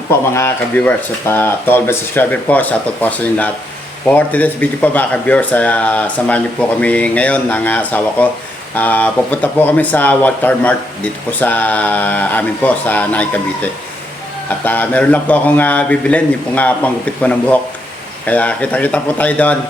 hapon po mga ka-viewers at to all my subscriber po, shoutout po sa inyo lahat. For today's video po mga ka-viewers, samahan niyo po kami ngayon ng asawa ko. Pupunta po kami sa Walter Mart dito po sa amin po sa Naik, Cavite. At meron lang po akong bibilin, yung po panggupit po ng buhok. Kaya kita-kita po tayo doon.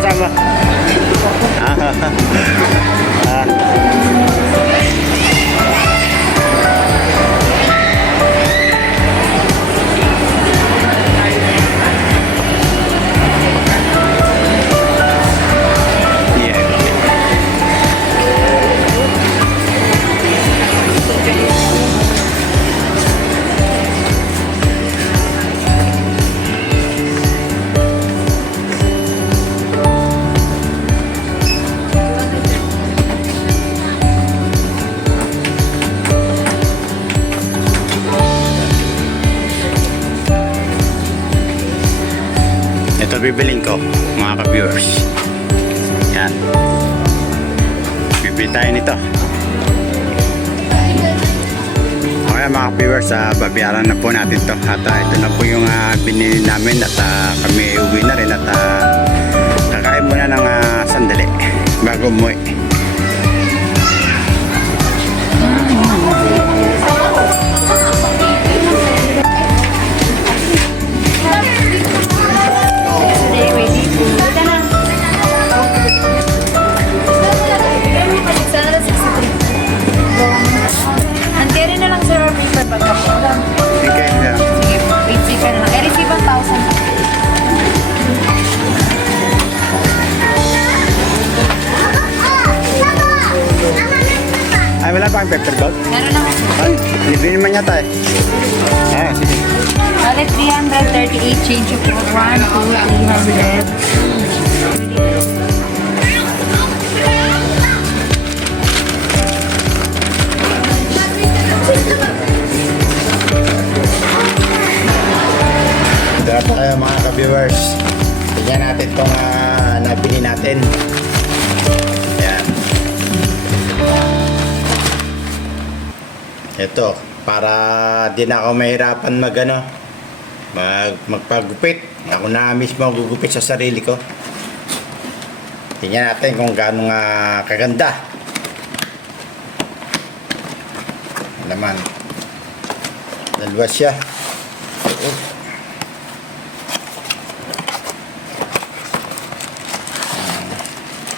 Sama. Ito bibiling ko mga ka-viewers. Yan. Bibili tayo nito. Okay mga ka-viewers, babayaran na po natin to. At ito na po yung binili namin at kami uwi na rin at kakain muna ng sandali bago umuwi. Ay, wala pa ang pepper gold? Meron ako. Ay, libre naman yata eh. Sige. Balik 338, change of 1, 2, 300. Ito na po kayo mga ka-viewers. Tignan natin itong nabili natin. Ayan. Ito, para di na ako mahirapan magpagupit. Ako na mismo gugupit sa sarili ko. Tingnan natin kung gaano kaganda. Naman. Dalawa siya.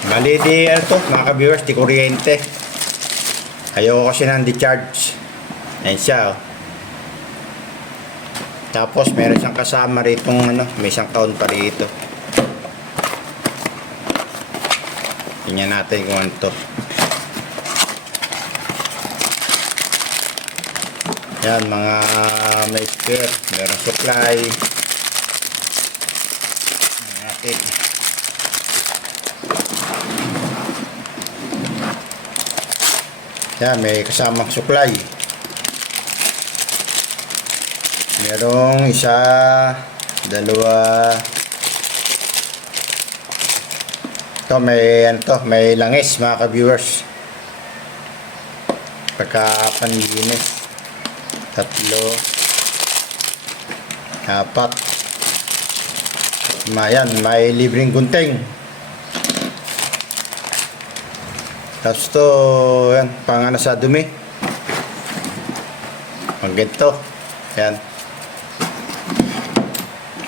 Bali di mga ka-viewers, di kuryente. Ayoko kasi nang di-charge. Ayan siya, oh. Tapos meron siyang kasama rito may isang count pa rito. Tingnan natin kung ano to. Yan, mga may spare, meron supply. Tingnan natin. Yan, may kasamang supply. Merong isa, dalawa. Ito may langis mga ka-viewers. Pagka-panlinis. 3, 4. Yan, may libreng gunting. Tapos to, yan, pang sa dumi. Pang ganito. Yan.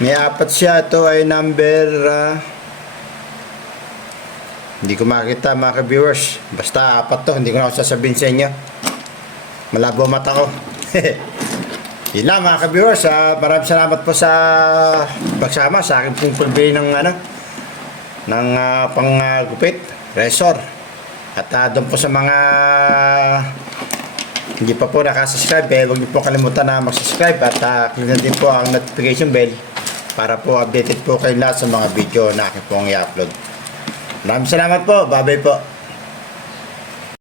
May 4 siya. Ito ay number hindi ko makita mga ka-viewers. Basta 4 to. Hindi ko na ako sasabihin sa inyo. Malabo mata ko. Yun lang mga ka-viewers, maraming salamat po sa pagsama sa akin pong pagbili ng panggupit, resor. At doon po sa mga hindi pa po nakasubscribe, huwag niyo po kalimutan na mag-subscribe at click na din po ang notification bell para po updated po kayo lahat sa mga video na akin pong i-upload. Maraming salamat po, bye bye po.